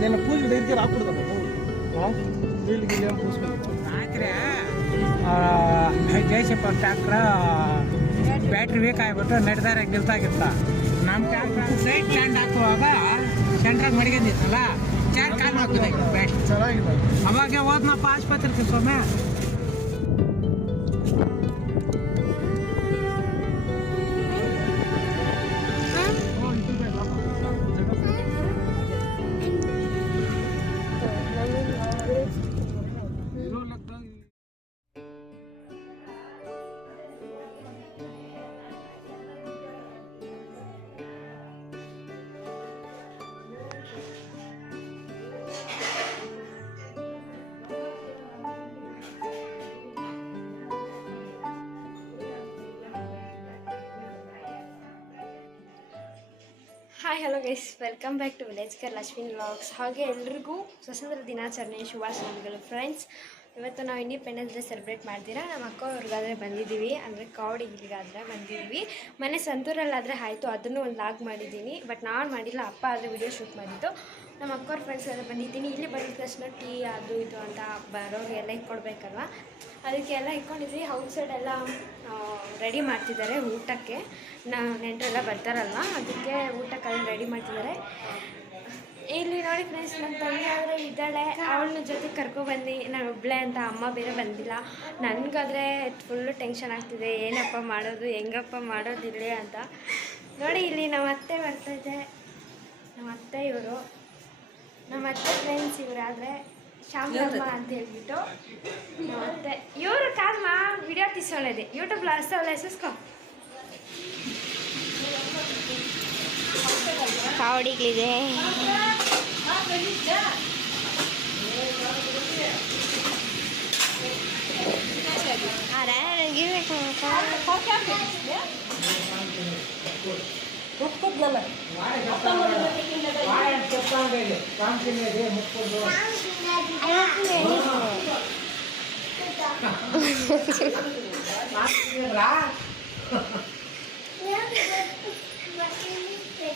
నేను పూజ దగ్గరికి రాకూడదు వీళ్ళకి పూసుకుంటాం ರಾತ್ರಿ ಜಯಸಪ್ಪ ಟ್ಯಾಕ್ಟ್ರ ಬ್ಯಾಟ್ರಿ ವೀಕ್ ಆಗಿಬಿಟ್ಟು ನಡೆದಾರೆ ನಿಲ್ತಾಗಿತ್ತ ನಮ್ಮ ಟ್ಯಾಕ್ಟ್ರ ಸೈಡ್ ಸ್ಟ್ಯಾಂಡ್ ಹಾಕುವಾಗ ಸೆಂಟ್ರಾಗ ಮಡಿಕೊಂಡಿತ್ತಲ್ಲ ಚಾರ್ ಕಾಲು ಹಾಕಿದೆ ಬ್ಯಾಟ್ರಿ ಚೆನ್ನಾಗಿಲ್ಲ ಅವಾಗ ಹೋದ್ನಪ್ಪ ಆಸ್ಪತ್ರೆಗೆ ಸೊಮ್ಮೆ hi hello guys, welcome back to village girl Ashwin vlogs. ಹಾಗೆ ಎಲ್ರಿಗೂ ಸ್ವಾತಂತ್ರ್ಯ ದಿನಾಚರಣೆ ಶುಭಾಶಯಗಳು ಫ್ರೆಂಡ್ಸ್. ಇವತ್ತು ನಾವು ಇಂಡಿಪೆಂಡೆನ್ಸ್ ಡೇ ಸೆಲೆಬ್ರೇಟ್ ಮಾಡ್ತೀರಾ. ನಮ್ಮ ಅಕ್ಕ ಅವ್ರಿಗಾದರೆ ಬಂದಿದ್ದೀವಿ, ಅಂದರೆ ಕಾವಡಿಗಿಗಾದರೆ ಬಂದಿದ್ವಿ. ಮನೆ ಸಂತೂರಲ್ಲಾದರೆ ಆಯಿತು, ಅದನ್ನು ಒಂದು ಲಾಗ್ ಮಾಡಿದ್ದೀನಿ. ಬಟ್ ನಾನು ಮಾಡಿಲ್ಲ, ಅಪ್ಪ ಆದರೆ ವಿಡಿಯೋ ಶೂಟ್ ಮಾಡಿದ್ದು. ನಮ್ಮ ಅಕ್ಕವ್ರ ಫ್ರೆಂಡ್ಸ್ ಎಲ್ಲ ಬಂದಿದ್ದೀನಿ. ಇಲ್ಲಿ ಬಂದಿದ ತಕ್ಷಣ ಟೀ ಅದು ಇದು ಅಂತ ಬರೋರಿಗೆಲ್ಲ ಇಟ್ಕೊಡ್ಬೇಕಲ್ವ, ಅದಕ್ಕೆ ಎಲ್ಲ ಇಟ್ಕೊಂಡಿದ್ವಿ. ಔಟ್ಸೈಡೆಲ್ಲ ರೆಡಿ ಮಾಡ್ತಿದ್ದಾರೆ ಊಟಕ್ಕೆ. ನೆಂಟರೆಲ್ಲ ಬರ್ತಾರಲ್ವ, ಅದಕ್ಕೆ ಊಟಕ್ಕೆಲ್ಲ ರೆಡಿ ಮಾಡ್ತಿದ್ದಾರೆ. ಇಲ್ಲಿ ನೋಡಿ ಫ್ರೆಂಡ್ಸ್, ನನ್ನ ತಂಗಿ ಆದರೆ ಇದ್ದಾಳೆ, ಅವಳನ್ನ ಜೊತೆ ಕರ್ಕೊಬಂದು ನಾನು ಒಬ್ಬಳೆ ಅಂತ. ಅಮ್ಮ ಬೇರೆ ಬಂದಿಲ್ಲ. ನನಗಾದರೆ ಫುಲ್ಲು ಟೆನ್ಷನ್ ಆಗ್ತಿದೆ, ಏನಪ್ಪ ಮಾಡೋದು, ಹೆಂಗಪ್ಪ ಮಾಡೋದಿಲ್ಲ ಅಂತ. ನೋಡಿ ಇಲ್ಲಿ ನಮ್ಮ ಅತ್ತೆ ಬರ್ತಾಯಿದೆ. ನಮ್ಮ ಅತ್ತೆ ಇವರು, ನಮ್ಮ ಅತ್ತೆ ಫ್ರೆಂಡ್ಸ್ ಇವರಾದರೆ ಶಾಮರಮ್ಮ ಅಂತ ಹೇಳ್ಬಿಟ್ಟು ನಮ್ಮ ಅತ್ತೆ. ಇವರು ಕಾಲ್ಮ ವಿಡಿಯೋ ತೀಸೋಳದೆ ಯೂಟ್ಯೂಬ್లో వస్తావులే చూసుకో. ಕಾವಡಿಗಳಿದೆ.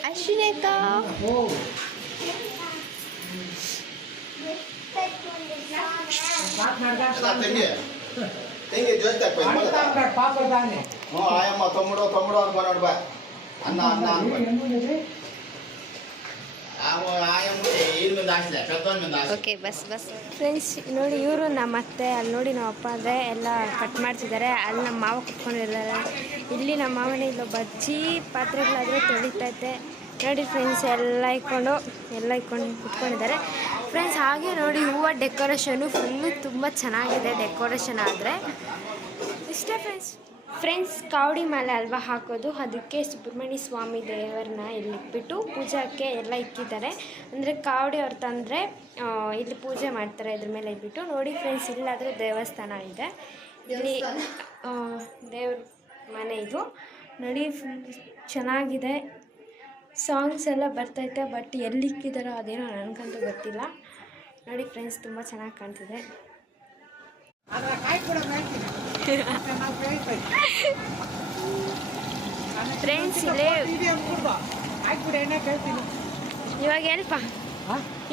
ಅಶ್ವಿನೇಕ ತೆಂಗಿ ಜೊತೆ ಪಾಪ ತಾನೆ ఆయమ్మ తమ్ముడు తమ్ముడు అనుకున్నాడు బా అన్న అన్న ಓಕೆ ಬಸ್ ಬಸ್ ಫ್ರೆಂಡ್ಸ್. ನೋಡಿ ಇವರು ನಮ್ಮ ಅತ್ತೆ, ಅಲ್ಲಿ ನೋಡಿ ನಮ್ಮ ಅಪ್ಪ ಅಂದರೆ ಎಲ್ಲ ಕಟ್ ಮಾಡ್ತಿದ್ದಾರೆ. ಅಲ್ಲಿ ನಮ್ಮ ಮಾವ ಕುತ್ಕೊಂಡಿದ್ದಾರೆ. ಇಲ್ಲಿ ನಮ್ಮ ಮಾವನೇ ಇಲ್ಲ ಬಜ್ಜಿ ಪಾತ್ರೆಗಳಾದರೆ ತೊಳಿತೈತೆ. ನೋಡಿ ಫ್ರೆಂಡ್ಸ್, ಎಲ್ಲ ಇಕ್ಕೊಂಡು ಕುತ್ಕೊಂಡಿದ್ದಾರೆ ಫ್ರೆಂಡ್ಸ್. ಹಾಗೆ ನೋಡಿ ಹೂವು ಡೆಕೋರೇಷನು ಫುಲ್ಲು ತುಂಬ ಚೆನ್ನಾಗಿದೆ ಡೆಕೋರೇಷನ್ ಆದರೆ. ಇಷ್ಟೇ ಫ್ರೆಂಡ್ಸ್ ಕಾವಡಿ ಮಾಲೆ ಅಲ್ವಾ ಹಾಕೋದು, ಅದಕ್ಕೆ ಸುಬ್ರಹ್ಮಣ್ಯ ಸ್ವಾಮಿ ದೇವರನ್ನ ಇಲ್ಲಿ ಇಟ್ಬಿಟ್ಟು ಪೂಜಾಕ್ಕೆ ಎಲ್ಲ ಇಕ್ಕಿದ್ದಾರೆ. ಅಂದರೆ ಕಾವಡಿ ಅವ್ರು ತಂದರೆ ಇಲ್ಲಿ ಪೂಜೆ ಮಾಡ್ತಾರೆ ಇದ್ರ ಮೇಲೆ ಇಟ್ಬಿಟ್ಟು. ನೋಡಿ ಫ್ರೆಂಡ್ಸ್, ಇಲ್ಲಾದರೆ ದೇವಸ್ಥಾನ ಇದೆ, ಇಲ್ಲಿ ದೇವ್ರ ಮನೆ ಇದು. ನೋಡಿ ಫುಲ್ ಚೆನ್ನಾಗಿದೆ. ಸಾಂಗ್ಸ್ ಎಲ್ಲ ಬರ್ತೈತೆ, ಬಟ್ ಎಲ್ಲಿ ಇಕ್ಕಿದಾರೋ ಅದೇನೋ ನನಗಂತೂ ಗೊತ್ತಿಲ್ಲ. ನೋಡಿ ಫ್ರೆಂಡ್ಸ್, ತುಂಬ ಚೆನ್ನಾಗಿ ಕಾಣ್ತಿದೆ. ಫ್ರೆಂಡ್ಸ್ ಇಲ್ಲಿ ಇವಾಗ ಹೇಳಪ್ಪ,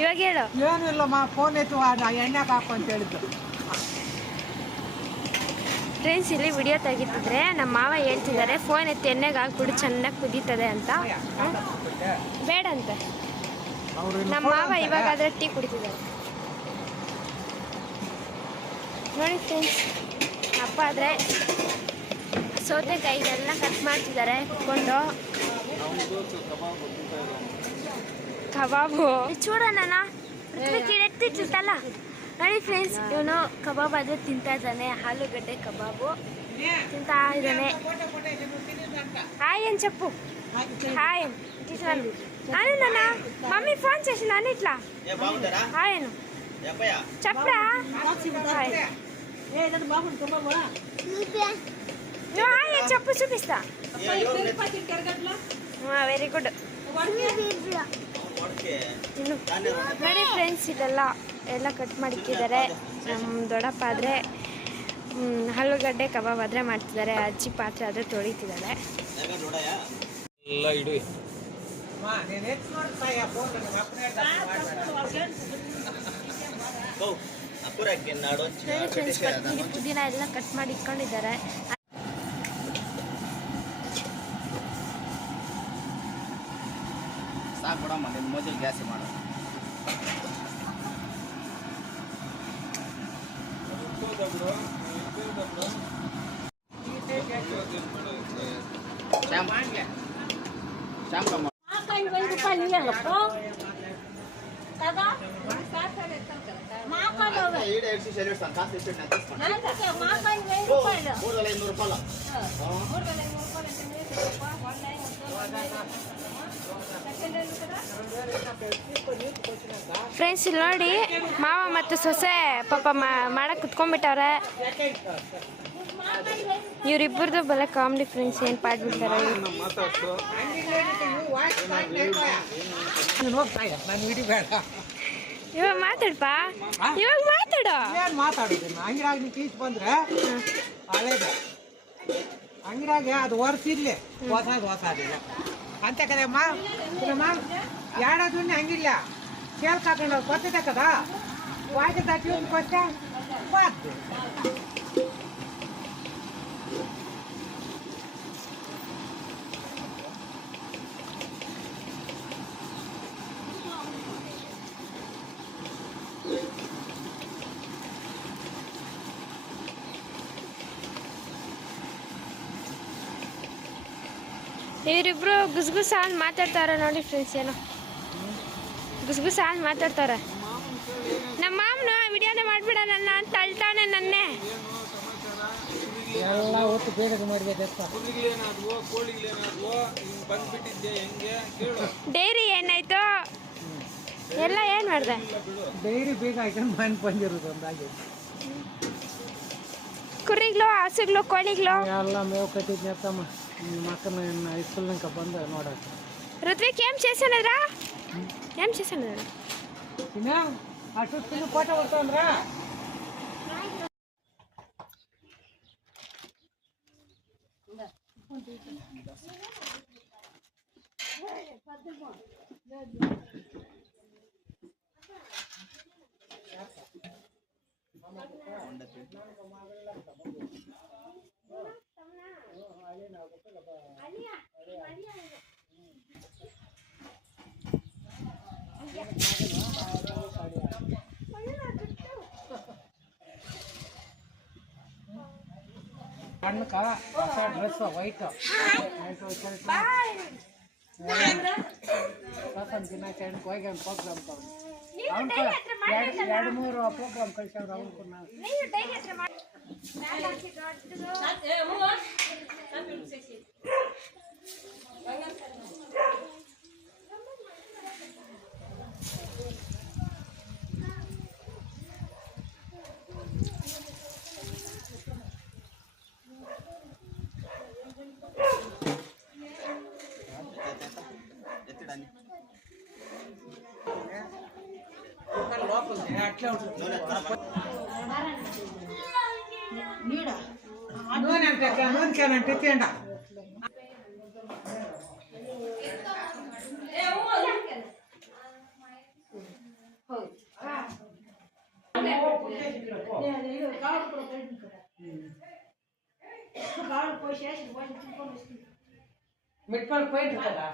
ಇವಾಗ ಹೇಳು. ಏನು ಇಲ್ಲಮ್ಮ, ಫೋನ್ ಎತ್ತು ಎಣ್ಣೆಗೆ ಹಾಕು ಅಂತ ಹೇಳಿದ್ದು. ಫ್ರೆಂಡ್ಸ್ ಇಲ್ಲಿ ವಿಡಿಯೋ ತೆಗಿತಿದ್ರೆ ನಮ್ಮ ಮಾವ ಹೇಳ್ತಿದ್ದಾರೆ, ಫೋನ್ ಎತ್ತಿ ಎಣ್ಣೆಗೆ ಹಾಕ್ಬಿಡು ಚೆನ್ನಾಗಿ ಕುದೀತದೆ ಅಂತ. ಬೇಡ ಅಂತ ನಮ್ಮ ಮಾವ ಇವಾಗಾದರೆ ಟೀ ಕುಡಿತಿದ್ದಾರೆ. ನೋಡಿ ಫ್ರೆಂಡ್ಸ್, ಅಪ್ಪ ಆದರೆ ಸೌತೆಕಾಯಿನೆಲ್ಲ ಕಟ್ ಮಾಡ್ತಿದ್ದಾರೆ ಕುತ್ಕೊಂಡು. ಕಬಾಬು చూడಣ್ಣ ಎತ್ತಿಟ್ಟಿರ್ತಲ್ಲ. ನೋಡಿ ಫ್ರೆಂಡ್ಸ್, ಇವನು ಕಬಾಬ್ ಆದರೆ ತಿಂತಾ ಇದ್ದಾನೆ. ಆಲೂಗಡ್ಡೆ ಕಬಾಬು ತಿಂತಾ ಇದ್ದಾನೆ. హాయ్ అని చెప్పు. హాయ్ అను నాన్న, మమ్మీ ఫోన్ చేసి నన్ను ఇట్లా హాయ్ అను చెప్పరా. హాయ్ చెప్పు, చూపిస్తా. Very good. ನೋಡಿ ಫ್ರೆಂಡ್ಸ್, ಇದೆಲ್ಲ ಕಟ್ ಮಾಡಿಕ್ಕಿದ್ದಾರೆ. ನಮ್ಮ ದೊಡ್ಡಪ್ಪ ಆದರೆ ಆಲೂಗಡ್ಡೆ ಕಬಾಬ್ ಆದರೆ ಮಾಡ್ತಿದ್ದಾರೆ. ಅಜ್ಜಿ ಪಾತ್ರೆ ಆದರೆ ತೊಳಿತಿದ್ದಾರೆ. ಎಲ್ಲ ಇಡಿ ಫ್ರೆಂಡ್ಸ್, ಕೊತ್ತಂಬರಿ ಪುದೀನ ಎಲ್ಲ ಕಟ್ ಮಾಡಿ ಇಟ್ಕೊಂಡಿದ್ದಾರೆ. ಸಾಕು ಬಿಡಮ್ಮ, ನಿನ್ನ ಮೊದಲು ಗ್ಯಾಸ್ ಮಾಡು. ಫ್ರೆಂಡ್ಸ್, ಇಲ್ಲಿ ನೋಡಿ, ಮಾವ ಮತ್ತು ಸೊಸೆ ಪಾಪ ಮಾಡಕ್ಕೆ ಕುತ್ಕೊಂಡ್ಬಿಟ್ಟವ್ರೆ. ಇವರಿಬ್ಬರದು ಬಲ ಕಾಮಿಡಿ ಫ್ರೆಂಡ್ಸ್. ಏನು ಪಾಡ್ಬಿಡ್ತಾರೆ ಇವಾಗ ಮಾತಾಡಪ್ಪ, ಇವಾಗ ಮಾತಾಡೋ. ಮಾತಾಡೋದು ಅಂಗಡಿಯಾಗ ನೀವು ಕೀಚ್ ಬಂದ್ರೆ ಹಳೇದು ಅಂಗಡಿಯಾಗ ಅದು ಹೊರ್ಸಿರ್ಲಿ, ಹೊಸದಿಲ್ಲ ಅಂತ ಕದಮ್ಮ. ಎರಡೂ ಹಂಗಿಲ್ಲ, ಸೇಲ್ ಕಾಕೊಂಡು ಕೊಟ್ಟಿದ್ದೆ ಕದಾ ವಾಯ್ದ ಕೊಟ್ಟ ಬಾತು. ಇವರಿಬ್ರು ಗುಸ್ಗುಸ ಅಂತ ಮಾತಾಡ್ತಾರ ನೋಡಿ ಫ್ರೆಂಡ್ಸ್. ಏನೋ ಗುಸ್ಗುಸ ಅಂತ ಮಾತಾಡ್ತಾರ. ನಮ್ಮ ಮಾಮನು ವಿಡಿಯೋನೇ ಮಾಡ್ಬಿಡ ನನ್ನ ಅಂತ ಅಳ್ತಾನೆ ನನ್ನೇ. ಎಲ್ಲ ಹೊತ್ತು ಬೇಗ ಮಾಡಬೇಕಪ್ಪ. ಡೈರಿ ಏನಾಯ್ತು, ಎಲ್ಲ ಏನು ಮಾಡ್ದೆ? ಡೈರಿ ಬೇಗ ಹಾಕೊಂಡು ಮನೆ ಬಂದಿರೋದು ಒಂದಾಗಿ. ಕುರಿಗಳು, ಹಸುಗಳು, ಕೋಳಿಗಳು ಎಲ್ಲ ಮೇವು ಕಟ್ಟಿದ್ನಿ ಅತ್ತಮ್ಮ. మక్కన స్కూల్ ఇంకా బంద్ నోడ రుత్విక్ ఏం చేస్తున్నారా? ఏం చేస్తున్నారు? తినా అటు తిను కోట వస్తుందిరా. ಕಣ್ಣಕ ಹೊಸ ಡ್ರೆಸ್ ವೈಟ್ ದಿನಕ್ಕೆ ಹೋಗಿ ಪ್ರೋಗ್ರಾಮ್ ಎರಡು ಮೂರು ಪ್ರೋಗ್ರಾಮ್ ಕಳ್ಸವ್ರು ಅವ್ರು ನಾವು. మిట్పల్ పోయింది కదా.